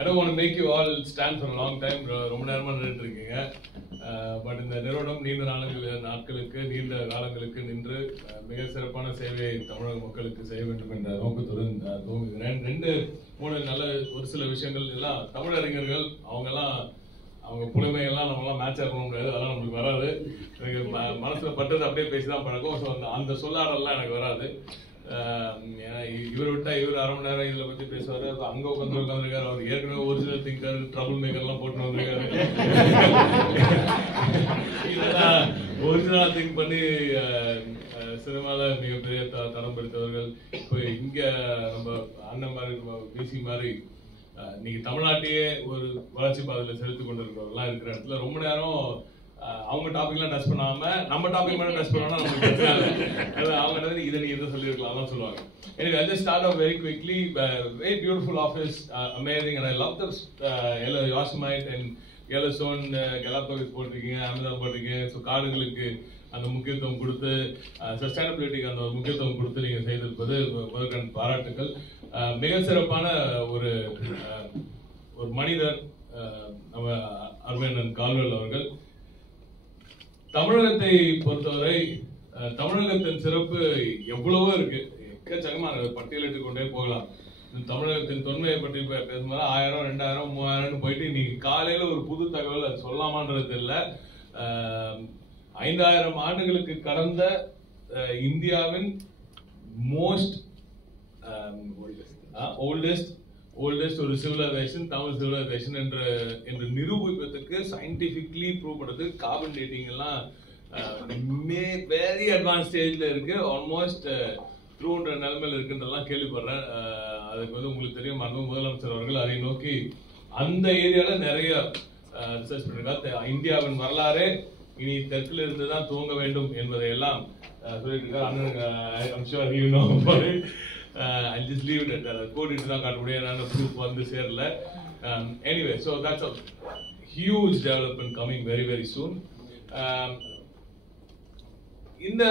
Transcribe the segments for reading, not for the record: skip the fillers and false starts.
I don't want to make you all stand for a long time. ரொம்ப நேரமா நின்றுட்டு இருக்கீங்க. பட் இந்த நிறுவனம் நீண்ட நாட்களுக்கு நீண்ட காலங்களுக்கு நின்று மிக சிறப்பான சேவையை தமிழக மக்களுக்கு செய்ய வேண்டும் என்ற நோக்கத்துடன் துவங்குகிறேன். 2-3 நல்ல ஒரு சில விஷயங்கள் எல்லாம் தமிழறிஞர்கள் அவங்க புலமையெல்லாம் நம்மளாம் மேட்ச் ஆக முடியாது, அதெல்லாம் நம்மளுக்கு வராது. எனக்கு மனசுல பட்டது அப்படியே பேசிதான் பழக்கம். ஸோ அந்த சொல்லாடெல்லாம் எனக்கு வராது. இவர் விட்டா இவர் அரை மணி நேரம் இதுல பத்தி பேசுவாரு, அங்க உட்காந்துருக்காரு. அவர் ஏற்கனவே ஒரிஜினல் திங்கர் ட்ரபிள் மேக்கர் எல்லாம் போட்டு வந்திருக்காரு. இதெல்லாம் ஒரிஜினலா திங்க் பண்ணி சினிமால மிகப்பெரிய தரம் பெற்றவர்கள். இப்போ இங்க நம்ம அண்ணன் மாதிரி பிசி மாதிரி இன்னைக்கு தமிழ்நாட்டையே ஒரு வளர்ச்சி பாதையில செலுத்திக் கொண்டிருக்கிறவர்கள்லாம் இருக்கிற இடத்துல ரொம்ப நேரம் அவங்க டாபிக்லாம் டச் பண்ணாம நம்ம டாபிக் மட்டும் டச் பண்ணோம்னா நமக்கு அவங்க இதை நீ எதை சொல்லியிருக்கலாம் சொல்லுவாங்க. Anyway, I'll just start off very quickly. Very beautiful office, amazing, and I love the yellow Yosemite and Yellowstone, Galapagos போட்டிருக்கீங்க, அமேசான் போட்டிருக்கீங்க. ஸோ காடுகளுக்கு அந்த முக்கியத்துவம் கொடுத்து சஸ்டைனபிலிட்டிக்கு அந்த முக்கியத்துவம் கொடுத்து நீங்க செய்திருப்பது முதற்கண் பாராட்டுக்கள். மிக சிறப்பான ஒரு மனிதர் நம்ம அருமையண்ணன் கால்வெல் அவர்கள். தமிழகத்தை பொறுத்தவரை தமிழகத்தின் சிறப்பு எவ்வளவோ இருக்கு, எக்கச்சக்கமா பட்டியலிட்டு கொண்டே போகலாம். தமிழகத்தின் தொன்மையை பற்றி பேசும்போது 1000, 2000, 3000 போயிட்டு இன்னைக்கு காலையில ஒரு புது தகவல் அது சொல்லாமான்றது இல்லை. 5000 ஆண்டுகளுக்கு கடந்த இந்தியாவின் மோஸ்ட் ஓல்டஸ்ட் ஒரு சிவிலைசேஷன் தமிழ் சிவிலைசேஷன் என்று நிரூபிப்பதற்கு சயின்டிபிக்லி ப்ரூவ் பண்றதுக்கு கார்பன் டேட்டிங் எல்லாம் வெரி அட்வான்ஸ் ஸ்டேஜ்ல இருக்கு. ஆல்மோஸ்ட் 200 நிலைமையில இருக்குன்றதெல்லாம் கேள்விப்படுறேன். அதுக்கு உங்களுக்கு தெரியும், முதலமைச்சர் அவர்கள் அதை நோக்கி அந்த ஏரியால நிறைய ரிசர்ச் பண்ணிருக்காரு. இந்தியாவின் வரலாறு இனி தெற்குல இருந்துதான் துவங்க வேண்டும் என்பதை எல்லாம் சொல்லிட்டு இருக்காரு. I'll just leave it at that. Code it தான் காட்ட முடியாது, proof வந்து சேரல. Anyway, so that's a huge development coming very very soon. இந்த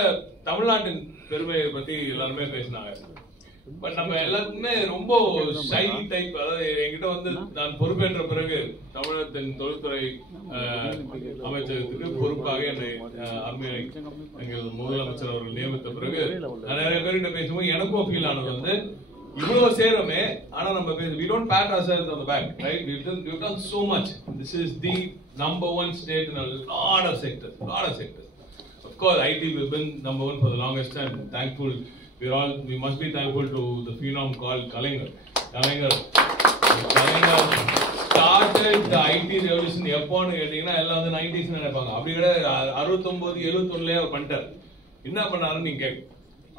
தமிழ்நாட்டின் பெருமையை பத்தி எல்லாருமே பேசினாங்க. பட் நம்ம எல்லாருக்குமே ரொம்ப ஷை டைப். அதாவது என்கிட்ட வந்து நான் பொறுப்பேற்ற பிறகு தமிழகத்தின் தொழில்துறை அமைச்சகத்துக்கு பொறுப்பாக என்னை எங்கள் முதலமைச்சர் அவர்கள் நியமித்த பிறகு நான் நிறைய பேர்கிட்ட பேசும்போது எனக்கும் ஃபீல் ஆனது வந்து இவ்வளவு சேரமே, ஆனா நம்ம we don't pat ourselves on the back, right? We've done so much. This is the number one state in a lot of sectors. Of course, IT we've been number one for the longest time. Thankful. We must be thankful to the phenom called Kalaignar. Kalaignar started the IT revolution எப்போன்னு கேட்டீங்கன்னா எல்லாம் வந்து 90s நினைப்பாங்க. அப்படி கிடையாது. 69, 71 அவர் பண்ணிட்டார். என்ன பண்ணாருன்னு நீங்க கேட்க,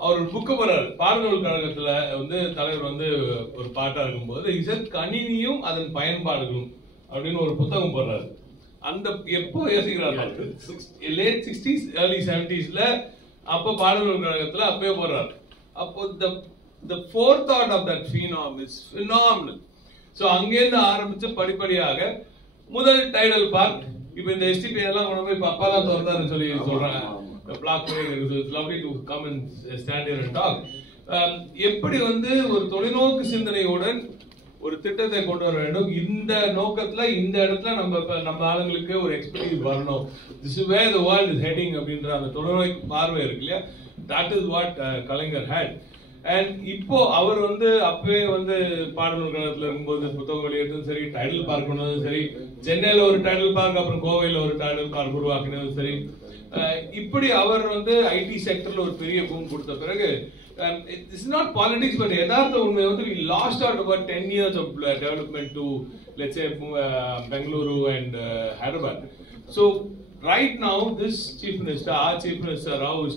அவர் ஒரு புக்கு போறாரு. பாரநூல் கழகத்துல வந்து தலைவர் வந்து ஒரு பாட்டா இருக்கும்போது கணினியும் அதன் பயன்பாடுகளும் அப்படின்னு ஒரு புத்தகம் போடுறாரு. அந்த எப்போ யோசிக்கிறாரு, லேட் 60s early 70sல அப்ப பாரநூல் கழகத்துல அப்பவே போடுறாரு. அப்போ the forethought of that phenom is phenomenal. So அங்கேருந்து ஆரம்பிச்சு படிப்படியாக முதல் டைடல் பார்க், இப்ப இந்த எஸ்டிபி எல்லாம் கொண்டு போய் அப்பா தான் திறந்தாருன்னு சொல்லி சொல்றாங்க. The block it's lovely to come and stand here and talk. எப்படி வந்து ஒரு தொலைநோக்கு சிந்தனையுடன் ஒரு திட்டத்தை கொண்டு வர வேண்டும், இந்த நோக்கத்துல இந்த இடத்துல நம்ம ஆளுங்களுக்கு ஒரு எக்ஸ்பெர்டீஸ் வரணும். This is where the world is heading அப்படின்ற அந்த தொலைநோக்கு பார்வை இருக்கு இல்லையா, that is what Kalaignar had. And இப்போ அவர் வந்து அப்பவே வந்து பாடநூல் கழகத்துல இருக்கும்போது புத்தகம் வெளியிட்டதும் சரி, டைடல் பார்க் கொண்டதும் சரி, சென்னையில ஒரு டைடல் பார்க், அப்புறம் கோவையில ஒரு டைடல் பார்க் உருவாக்கினதும் சரி, இப்படி அவர் வந்து ஐடி செக்டர்ல ஒரு பெரிய பூம் கொடுத்த பிறகு it's not politics, but யதார்த்த உண்மை வந்து we lost out about 10 years of development to, let's say, Bengaluru and Hyderabad. So right now this our chief minister Rao is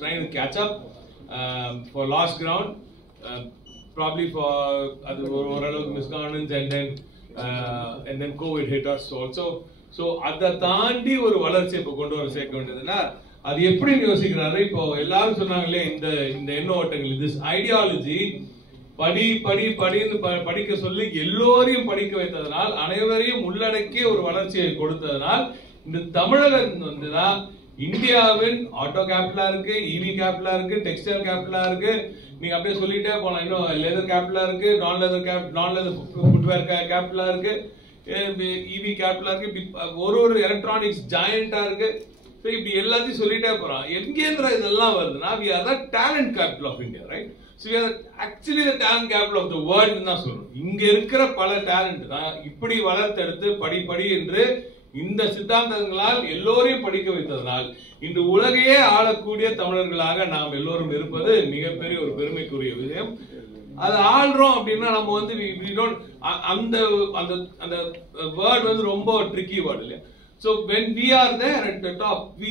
trying to catch up for lost ground, probably for misgovernance, and then COVID hit us also. So அதை தாண்டி ஒரு வளர்ச்சியை இப்ப கொண்டு வர சேர்க்க வேண்டியதுன்னா அது எப்படி யோசிக்கிறாரு. இப்போ எல்லாரும் சொன்னாங்களே இந்த எண்ண ஓட்டங்கள், இது ஐடியாலஜி படின்னு படிக்க சொல்லி எல்லோரையும் படிக்க வைத்ததனால், அனைவரையும் உள்ளடக்கிய ஒரு வளர்ச்சியை கொடுத்ததனால் இந்த தமிழகம் வந்துதான் இந்தியாவின் ஆட்டோ கேபிட்டலா இருக்கு, இவி கேபிட்டலா இருக்கு, டெக்ஸ்டைல் கேபிட்டலா இருக்கு, நீங்க அப்படியே சொல்லிட்டே போலாம். இன்னும் லெதர் கேபிட்டலா இருக்கு, நான் லெதர் சாஃப்ட்வேர் கேபிட்டலா இருக்கு, இவி கேபிட்டலா இருக்கு, ஒரு எலக்ட்ரானிக்ஸ் ஜாயண்டா இருக்கு. இப்படி எல்லாத்தையும் சொல்லிட்டே போறான். எங்கேந்திர இதெல்லாம் வருதுன்னா we are the talent capital of India, right? So we are actually the talent capital of the world தான் சொல்றோம். இங்க இருக்கிற பல டேலண்ட் தான் இப்படி வளர்த்தெடுத்து படி என்று இந்த சித்தாந்தங்களால் எல்லோரையும் படிக்க வைத்ததனால் இன்று உலகையே ஆளக்கூடிய தமிழர்களாக நாம் எல்லோரும் இருப்பது மிகப்பெரிய ஒரு பெருமைக்குரிய விஷயம். அது ஆள்றோம் அப்படின்னா நம்ம வந்து அந்த அந்த அந்த வேர்ட் வந்து ரொம்ப ட்ரிக்கி வேர்ட் இல்லையா? So when we are there at the top, we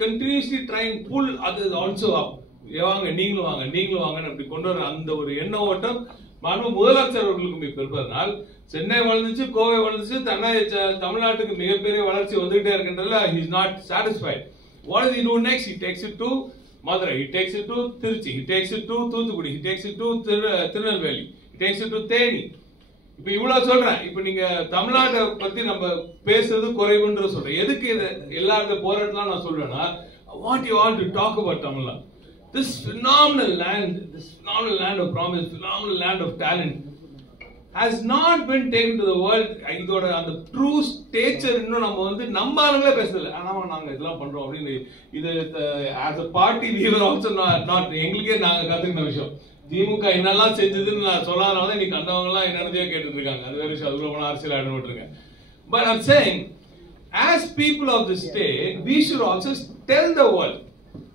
continuously try and pull others also up. வாங்க நீங்களும் வாங்கன்னு அப்படி கொண்டு வர அந்த ஒரு எண்ண ஓட்டம் மாண்பு முதலமைச்சர் அவர்களுக்கு இருப்பதனால் சென்னை வளர்ந்துச்சு, கோவை வளர்ந்துச்சு, தமிழ்நாட்டுக்கு மிகப்பெரிய வளர்ச்சி வந்துகிட்டே இருக்கின்றதுல he is not satisfied. What does he do next? He takes it to Madurai, he takes it to Tiruchi, he takes it to Thoothukudi, he takes it to Tirunelveli, he takes it to Theni. இப்ப இவ்வளவு சொல்றேன். இப்ப நீங்க தமிழ்நாட்டை பத்தி நம்ம பேசுறது குறைவுன்ற சொல்றேன். எதுக்கு இது எல்லா போராட்டம்லாம் நான் சொல்றேன்னா, I want you all to talk about Tamil Nadu. This phenomenal land of promise, phenomenal land of talent has not been taken to the world. இதோட அந்த ட்ரூ ஸ்டேச்சர் இன்னும் நம்ம வந்து நம்ம ஆளுங்களே பேசல. ஆனா நாங்க இதெல்லாம் பண்றோம் அப்படின்னு இது as a party we were also not எங்களுக்கே நாங்க கத்துக்கின விஷயம். திமுக என்னெல்லாம் செஞ்சதுன்னு நான் சொல்லாதனால இன்னைக்கு கண்டவங்க எல்லாம் என்னென்னதையோ கேட்டுட்டு இருக்காங்க. அது வேற விஷயம், அதுக்குள்ள அரசியல் ஆடணும் இருக்கேன். But I'm saying, as people of the state, we should also tell the world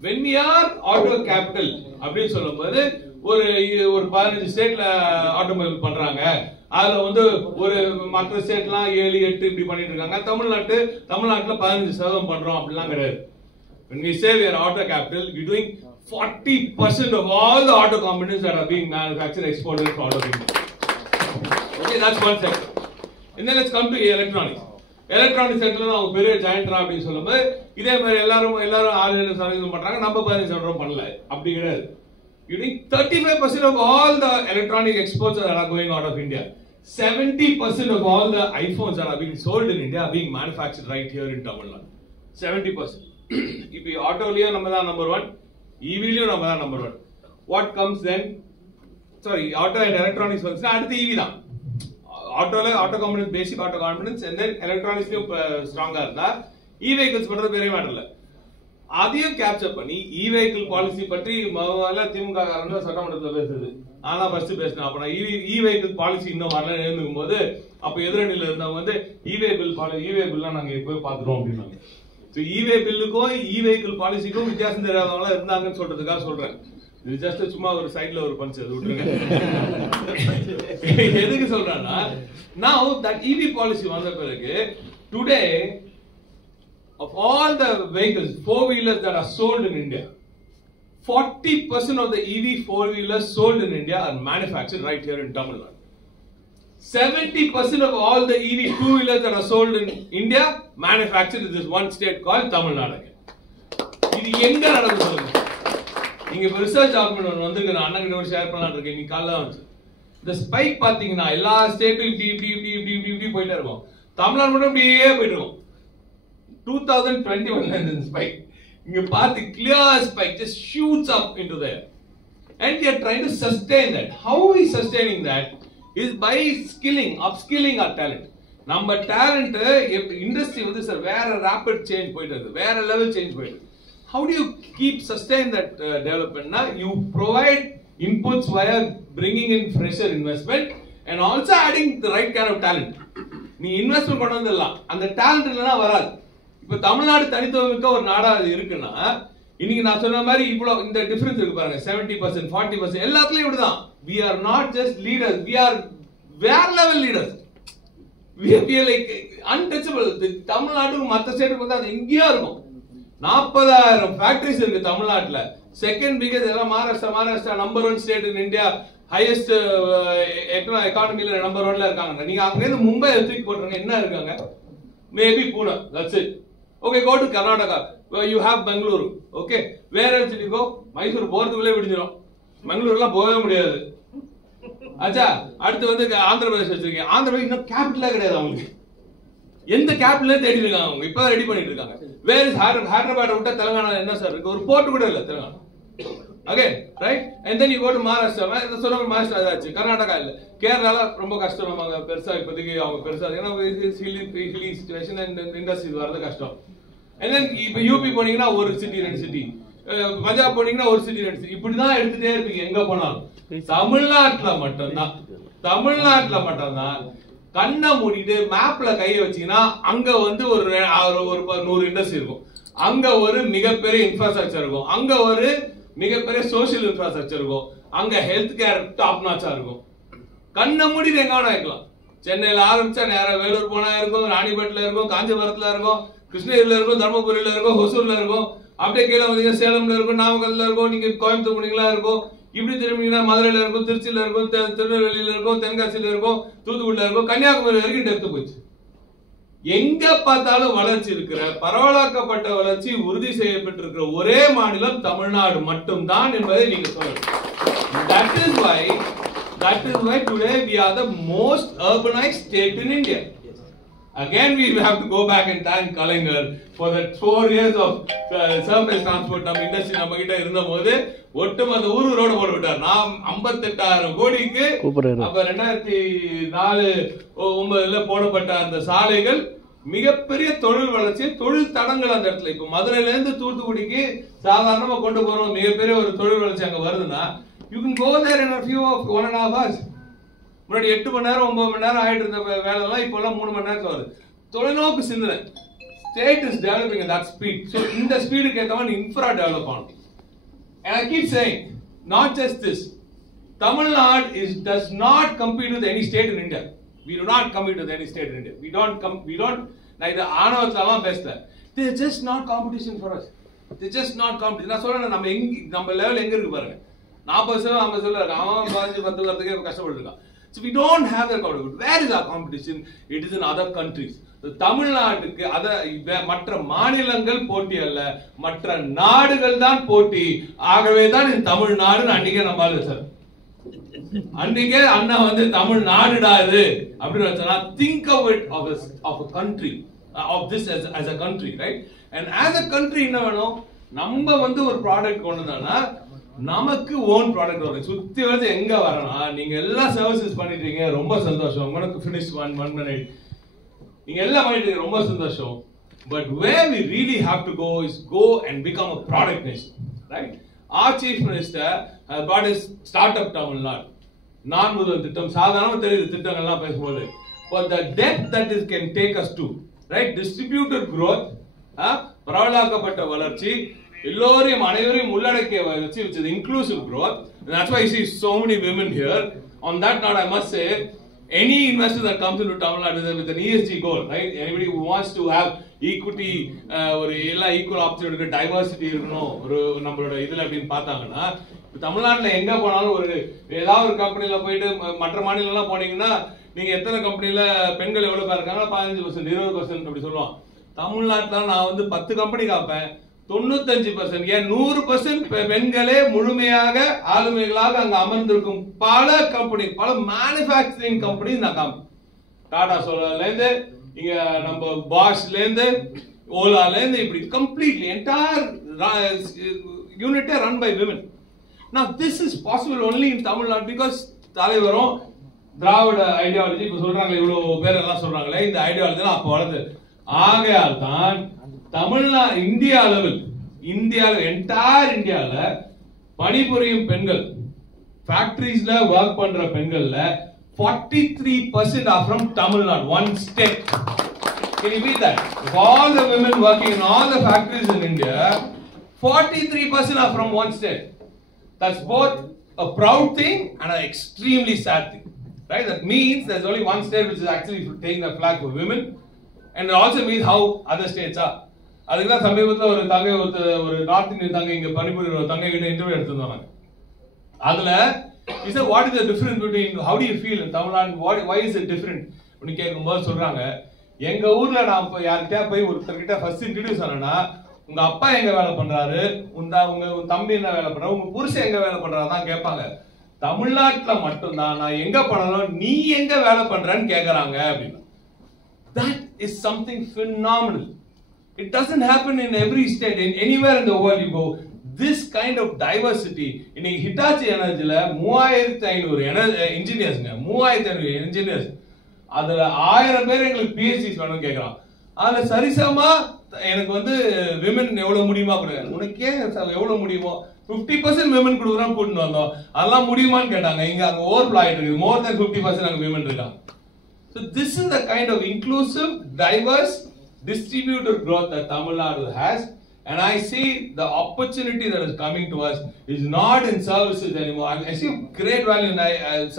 when we are auto capital அப்படின்னு சொல்லும்போது ஒரு 15 ஸ்டேட்ல ஆட்டோமொபைல் பண்றாங்க, அதுல வந்து ஒரு மற்ற ஸ்டேட்லாம் 7, 8 இப்படி பண்ணிட்டு இருக்காங்க. தமிழ்நாட்டுல 15% பண்றோம் அப்படிலாம் கிடையாது. When we say we are auto capital, we're doing 40% of all the auto components that are being manufactured, exported out of India. Okay, that's one sector. And then let's come to electronics. Electronics sector la அவங்க பெரிய ஜாயிண்டரா அப்படி சொல்லும்போது இதே மாதிரி எல்லாரும் 6% பண்றாங்க, நம்ம 15% பண்ணல. அப்படி கிடையாது. You think 35% of all the electronic exports that are going out of India, 70% of all the iPhones that are being sold in India are being manufactured right here in Tamil Nadu. 70%. இப்போ ஆட்டோலயே நம்ம தான் number 1, ஈவிலயும் நம்ம தான் number 1. What comes then? Sorry, auto and electronics வந்து அடுத்து EV தான். Auto components, basic auto components, and then electronicsலயும் ஸ்ட்ராங்கா இருந்தா இ-வெஹிக்கிள்ஸ் பண்றது பெரிய மேட்டர் இல்ல. அதையும் கேப்சர் பண்ணி இ-வெஹிக்கிள் பாலிசி பற்றி திமுக காரங்க சட்டமன்றத்தில் பேசுது. ஆனா ஃபர்ஸ்ட் பேசினேன். அப்ப நான் இ-வெஹிக்கிள் பாலிசி இன்னும் வரல எழுந்துக்கும் போது அப்ப எதிரணியில இருந்தவங்க வந்து இ-வெஹிக்கிள்லாம் நாங்க எப்போ பாத்துறோம் அப்படின்னாங்க. இ-வெஹிக்கிளுக்கும் இ-வெஹிக்கிள் பாலிசிக்கும் வித்தியாசம் தெரியாதவங்க இருந்தாங்கன்னு சொல்றதுக்காக சொல்றேன். இது ஜஸ்ட் சும்மா ஒரு சைடுல ஒரு பஞ்ச் அது விட்டுருங்க. எதுக்கு சொல்றேன்னா, now that EV policy வந்த பிறகு today of all the vehicles, 4-wheelers that are sold in India, 40% of the EV 4-wheelers sold in India are manufactured right here in Tamil Nadu. 70% of all the EV 2-wheelers that are sold in India manufactured in this one state called Tamil Nadu. இது எங்க நடக்குது சொல்லுங்க. நீங்க research document ஒன்று வந்து நான் அண்ணன் கிட்ட ஷேர் பண்ணலாம்னு இருக்கேன். நீ காலைல வந்து இந்த ஸ்பைக் பாத்தீங்கன்னா எல்லா ஸ்டேட்டும் இப்படி போயிட்டே இருக்கும். தமிழ்நாடு மட்டும் இப்படியே போயிட்டு இருக்கும். 2021 இந்த ஸ்பைக் இங்க பார்த்து clear spike just shoots up into there and they are trying to sustain that. How are we sustaining that? Is by upskilling our talent. நம்ம talent industry வந்து சார் வேற rapid change போயிட்டு இருக்கு, வேற level change போயிட்டு இருக்கு. How do you keep sustain that development? Now you provide inputs via bringing in fresher investment and also adding the right kind of talent. நீ investment கொண்டு வந்துடலாம், அந்த டேலண்ட் இல்லைன்னா வராது. இப்ப தமிழ்நாடு தனித்துவமிக்க ஒரு நாடா இருக்குன்னா இன்னைக்கு நான் சொன்ன மாதிரி இவ்வளவு இந்த டிஃபரன்ஸ் இருக்கு பாருங்க. 70%, 40% எல்லாத்துலயும் இப்படிதான். We are not just leaders, we are வேற level leaders. We are like untouchable. தமிழ்நாட்டுக்கு மற்ற ஸ்டேட்டுக்கு வந்து அது எங்கேயோ இருக்கும். 40,000 ஃபேக்டரிஸ் இருக்கு தமிழ்நாட்டுல. செகண்ட் பிகெஸ்ட் எல்லாம் Maharashtra number 1 state in India, highest எக்கானமில நம்பர் 1ல இருக்காங்க. நீங்க அங்க இருந்து மும்பை தூக்கி போட்டுருங்க, என்ன இருக்காங்க? Maybe Pune, that's it. Okay, go to Karnataka. You have Bangalore. Okay, where else you go? Mysore போறதுக்குள்ளே விடிஞ்சிரும். பெங்களூர்லாம் போகவே முடியாது. ஆச்சா, அடுத்து வந்து ஆந்திர பிரதேஷ் வச்சிருக்கீங்க. ஆந்திர பிரதேஷ் இன்னும் கேபிட்டலே கிடையாது அவங்களுக்கு. எந்த கேபிட்டலே தேடி இருக்காங்க அவங்க, இப்பதான் ரெடி பண்ணிட்டு இருக்காங்க. வேற ஹைதராபாத் விட்டா தெலுங்கானா என்ன சார் இருக்கு? ஒரு போர்ட் கூட இல்ல Telangana. again, right? And then you go to Maharashtra. Maharashtra adachu. Karnataka illa. Kerala romba kashtam namaga persa ipadiki avanga persa hilly situation and industries varada kashtam. And then UP poningna oru city rendu city. Punjab poningna oru city rendu city. இப்படி தான் எடுத்துட்டே இருப்பீங்க எங்க போனாலும். தமிழ்நாட்டுல மட்டும் தான் கண்ணை மூடிட்டு மேப்ல கையை வச்சீங்கன்னா அங்க வந்து ஒரு 100 இண்டஸ்ட்ரி இருக்கும். அங்க ஒரு மிகப்பெரிய இன்ஃப்ராஸ்ட்ரக்சர் இருக்கும். அங்க ஒரு மிகப்பெரிய சோசியல் இன்ஃப்ராஸ்ட்ரக்சர் இருக்கும். அங்க ஹெல்த் கேர் டாப் நாச்சா இருக்கும். கண்ணை மூடிட்டு எங்க வேணா இருக்கலாம். சென்னையில ஆரம்பிச்சா நேரா வேலூர் போனா இருக்கும், ராணிப்பேட்டில் இருக்கும், காஞ்சிபுரத்துல இருக்கும், கிருஷ்ணகிரியில இருக்கும், தர்மபுரியில இருக்கும், ஹொசூர்ல இருக்கும், அப்படியே கீழே வந்தீங்கன்னா சேலம்ல இருக்கும், நாமக்கல்ல இருக்கும், நீங்க கோயம்புத்தூர் போனீங்களா இருக்கும், இப்படி திரும்பிங்கன்னா மதுரையில இருக்கும், திருச்சியில இருக்கும், திருநெல்வேலியில இருக்கும், தென்காசியில இருக்கும், தூத்துக்குடியில இருக்கும், கன்னியாகுமரி வரைக்கும் டெப்த் போச்சு. எங்க பார்த்தாலும் வளர்ச்சி இருக்கிற பரவலாக்கப்பட்ட வளர்ச்சி உறுதி செய்யப்பட்டிருக்கிற ஒரே மாநிலம் தமிழ்நாடு மட்டும்தான் என்பதை நீங்க சொல்லணும். That is why today we are the most urbanized state in India. Again, we have to go back and thank Kalaignar for the 4 years of surface transport industry நம்ம கிட்ட இருந்தபோது ஒட்டுமொத்த ஊரு ரோடு போட்டு விட்டார். நாம் 58,000 கோடிக்கு அப்ப 2004-09 போடப்பட்ட அந்த சாலைகள் மிகப்பெரிய தொழில் வளர்ச்சி, தொழில் தடங்கள் அந்த இடத்துல. இப்ப மதுரையில இருந்து தூத்துக்குடிக்கு சாதாரணமா கொண்டு போறோம், மிகப்பெரிய ஒரு தொழில் வளர்ச்சி அங்க வருதுன்னா you can go there in a few of 1.5 hours. முன்னாடி 8 மணி நேரம் 9 மணி நேரம் ஆயிட்டு இருந்த வேலை எல்லாம் இப்ப எல்லாம் 3 மணி நேரத்துல வருது. தொலைநோக்கு சிந்தனை. State is developing at that speed. So இந்த ஸ்பீடுக்கு ஏத்த மாதிரி இன்ஃப்ரா டெவலப் ஆகும். And I keep saying, not just this, Tamil Nadu does not compete with any state in India. We do not compete with any state in India. We don't நான் இது ஆணவத்தெல்லாம் பேசல. They're just not competition for us. They're just not competition. நான் சொல்றேன், நம்ம level எங்க இருக்கு பாருங்க. 40% 50% இருக்கு. அவன் 10 வரதுக்கே கஷ்டப்பட்டு இருக்கான். So we don't have that competition. Where is our competition? It is in other countries. தமிழ்நாட்டுக்கு மற்ற மாநிலங்கள் போட்டி அல்ல, மற்ற நாடுகள் தான் போட்டி. ஆகவே தான் இந்த தமிழ்நாடு அன்னைக்கே நம்பால சார், அன்னைக்கே அண்ணா வந்து தமிழ்நாடுடா இது அப்படின்னு வச்சா think of it of a country, of this as a country, right? And as a country என்ன வேணும், நம்ம வந்து ஒரு ப்ராடக்ட் கொண்டு வந்தோம்னா நமக்கு ஓன் ப்ராடக்ட் வரும். சுத்தி வந்து எங்க வரணும், நீங்க எல்லா சர்வீசஸ் பண்ணிட்டீங்க, ரொம்ப சந்தோஷம். உங்களுக்கு finish one minute, நீங்க எல்லாம் பண்ணிட்டு ரொம்ப சந்தோஷம். But where we really have to go is go and become a product nation, right? Our chief minister brought his startup Tamil Nadu. நான் முதல் திட்டம் சாதாரணமா தெரியுது திட்டங்கள்லாம் பேசும்போது. But the depth that is can take us to, right? Distributed growth, பரவலாக்கப்பட்ட வளர்ச்சி, எல்லோரையும் அனைவரையும் உள்ளடக்கிய வளர்ச்சி, which is inclusive growth. And that's why you see so many women here. On that note, I must say, any investor that comes into Tamil Nadu with an ESG goal, right? Anybody who wants to have equity, or equal opportunity, diversity இருக்கணும் ஒரு நம்மளோட இதுல அப்படின்னு பார்த்தாங்கன்னா, தமிழ்நாட்டுல எங்க போனாலும் ஏதாவது ஒரு கம்பெனில போயிட்டு மற்ற மாநிலம் எல்லாம் போனீங்கன்னா நீங்க எத்தனை கம்பெனில பெண்கள் எவ்வளவு பேர் இருக்காங்க, 15%, 20% அப்படி சொல்லுவாங்க. தமிழ்நாட்டுல நான் வந்து 10 கம்பெனி காப்பேன், 95% ஏன் 100% பெண்களே முழுமையாக ஆளுமைகளாக அங்க அமர்ந்திருக்கும் பல கம்பெனி, பல மேனுஃபேக்சரிங் கம்பெனி நான் காப்பேன். டாடா சோலார்ல இருந்து இங்க நம்ம பாஷ்ல இருந்து ஓலால இருந்து இப்படி கம்ப்ளீட்லி என்டையர் யூனிட்டே run by women. Now this is possible only in Tamil Nadu because தலைவரும் திராவிட ஐடியாலஜி இப்ப சொல்றாங்க, இவ்வளவு பேர் எல்லாம் சொல்றாங்களே, இந்த ஐடியாலஜி அப்ப வளர்ந்து. ஆகையால் தான் தமிழ்நாடு இந்தியாவில் என்டையர் இந்தியால பணிபுரியும் பெண்கள், ஃபேக்டரிஸ்ல வர்க் பண்ற பெண்கள்ல 43% are from Tamil Nadu, one state. Can you beat that? If all the women working in all the factories in India, 43% are from one state. That's both a proud thing and an extremely sad thing, right? That means there's only one state which is actually taking the flag for women, and it also means how other states are. அதுக்குதான் சமீபத்தில் ஒரு north Indian தங்கை இங்க பணிபுரிகிற ஒரு தங்கை கிட்ட interview எடுத்துருந்தாங்க. அதுல he said, what is the difference between, how do you feel in Tamil Nadu, why is it different அப்படின்னு கேட்கும்போது சொல்றாங்க, எங்க ஊர்ல நான் யார்கிட்ட போய் ஒருத்தர்கிட்ட ஃபர்ஸ்ட் இன்ட்ரோடியூஸ் ஆனா, உங்க அப்பா எங்க வேலை பண்றாரு, உங்க தம்பி என்ன வேலை பண்றாரு, உங்க புருஷன் எங்க வேலை பண்றாருதான் கேட்பாங்க. தமிழ்நாட்டுல மட்டும்தான் நான் எங்க பண்ணணும், நீ எங்க வேலை பண்றன்னு கேக்குறாங்க அப்படின்னா. That is something phenomenal. It doesn't happen in every state, in anywhere in the world you go. this kind of diversity இன்னைக்கு Hitachi Energyல 3500 இன்ஜினியர்ஸ்ங்க, 3500 இன்ஜினியர்ஸ், அதுல 1000 பேர் எங்களுக்கு PhDs வேணும்னு கேக்குறான். அதுல சரிசமா எனக்கு வந்து விமன் எவ்வளவு முடியுமா கொடுங்க, உனக்கே எவ்வளவு முடியுமோ 50% விமன் கொடுக்குறோம் கூட்டிட்டு வந்தோம். அதெல்லாம் முடியுமான்னு கேட்டாங்க. இங்க அங்க ஓவர்ஃப்ளோ ஆயிட்டு இருக்கு. more than 50% அங்க விமன் இருக்காங்க. So this is the kind of inclusive, diverse, distributed growth that Tamil Nadu has, and I see the opportunity that is coming to us is not in services anymore. I see great value in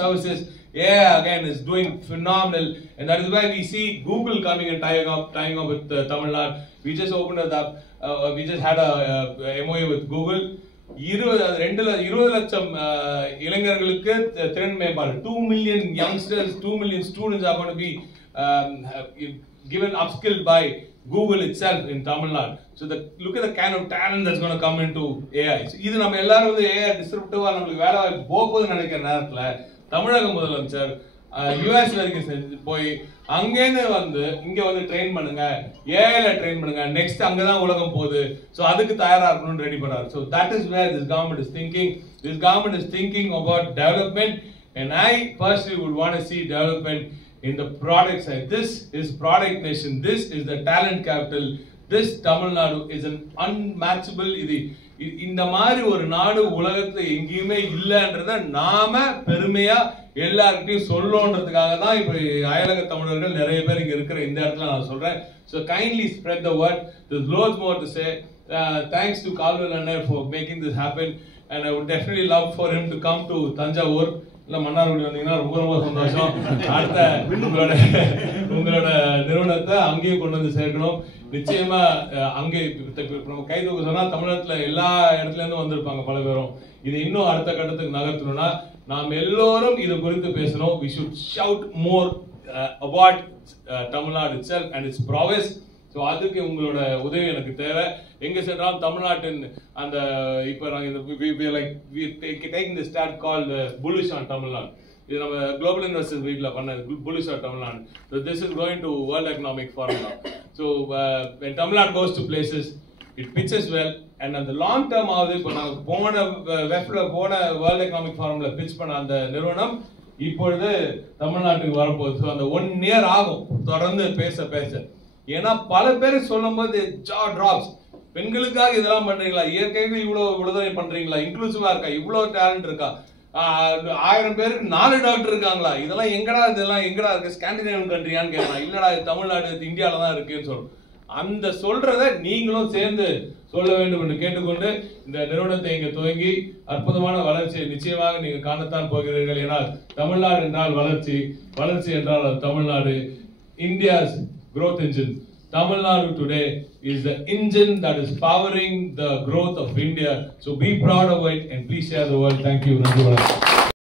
services. Yeah, again, is doing phenomenal, and that is why we see Google coming and tying up with Tamil Nadu. We just opened it up. We just had a MOU with Google. 20 லட்சம் இளைஞர்களுக்கு திறன் மேம்பாடு, 2 million youngsters, 2 million students are going to be given upskilled by Google itself in Tamil Nadu. So look at the kind of talent that's going to come into AI. So இது நம்ம எல்லாரும் வந்து AI டிஸ்ரப்டிவா நம்மளுக்கு வேலை வாய்ப்பு போகுதுன்னு நினைக்கிற நேரத்துல தமிழக முதலமைச்சர் யுஎஸ்ல இருக்கு போய் அங்கேன்னு வந்து இங்க வந்து ட்ரெயின் பண்ணுங்க, ஏஐல ட்ரெயின் பண்ணுங்க, நெக்ஸ்ட் அங்கதான் உலகம் போகுது, சோ அதுக்கு தயாரா இருக்கணும்னு ரெடி பண்றாரு. So that is where this government is thinking. This government is thinking about development, and I personally would want to see development in the product side. This is product nation. This is the talent capital. This Tamil Nadu is an unmatchable. இந்த மாதிரி ஒரு நாடு உலகத்துல எங்கேயுமே இல்லைன்றத நாம பெருமையா எல்லார்கிட்டையும் சொல்லணுன்றதுக்காக தான் இப்ப அயலக தமிழர்கள் நிறைய பேர் இங்க இருக்கிற இந்த இடத்துல நான் சொல்றேன். So kindly spread the word. There's loads more to say. Thanks to Kalvel Annar for making this happen, and I would definitely love for him to come to Tanjavur. இல்ல மன்னார்குடி வந்தீங்கன்னா ரொம்ப ரொம்ப சந்தோஷம். அடுத்த உங்களோட நிறுவனத்தை அங்கேயும் கொண்டு வந்து சேர்க்கணும். நிச்சயமா அங்கே நம்ம கை தூக்க சொன்னா தமிழகத்துல எல்லா இடத்துல இருந்து வந்திருப்பாங்க பல பேரும். இது இன்னும் அடுத்த கட்டத்துக்கு நகர்த்தணும்னா நாம் எல்லோரும் இது குறித்து பேசணும். We should shout more about Tamil Nadu itself and its prowess. So அதுக்கு உங்களோட உதவி எனக்கு தேவை. எங்க சென்றாலும் தமிழ்நாட்டின் அந்த இப்ப நாங்க இந்த we taking the start called bullish on Tamil Nadu. இது நம்ம குளோபல் இன்வெஸ்டர்ஸ் வீட்ல பண்ண bullish on Tamil Nadu. So this is going to World Economic Forum now. So when Tamil Nadu goes to places, it pitches well, and on the long term ஆவது இப்ப நாங்க போன world economic ஃபாரம்ல pitch பண்ண அந்த நிறுவனம் இப்பொழுது தமிழ்நாட்டுக்கு வரப்போகுது. ஸோ அந்த 1 year ஆகும் தொடர்ந்து பேச. ஏன்னா பல பேர் சொல்லும் போது ஜா டிராப்ஸ், பெண்களுக்காக இதெல்லாம் பண்றீங்களா, இயற்கைக்கு இவ்வளவு பண்றீங்களா, இன்க்ளூசிவா இருக்கா, இவ்வளவு டேலண்ட் இருக்கா, 1000 பேருக்கு 4 டாக்டர் இருக்காங்களா, இதெல்லாம் எங்கடா இருக்கு, ஸ்காண்டினேவியன் கண்ட்ரியான்னு கேட்கலாம். இல்லடா தமிழ்நாடு இந்தியாவில தான் இருக்குன்னு சொல்றோம். அந்த சொல்றத நீங்களும் சேர்ந்து சொல்ல வேண்டும் என்று கேட்டுக்கொண்டு இந்த நிறுவனத்தை இங்க துவங்கி அற்புதமான வளர்ச்சியை நிச்சயமாக நீங்க காணத்தான் போகிறீர்கள். ஏனால் தமிழ்நாடு என்றால் வளர்ச்சி என்றால் Tamil Nadu. India's growth engine. Tamil Nadu today is the engine that is powering the growth of India. So be proud of it and please share the world. Thank you.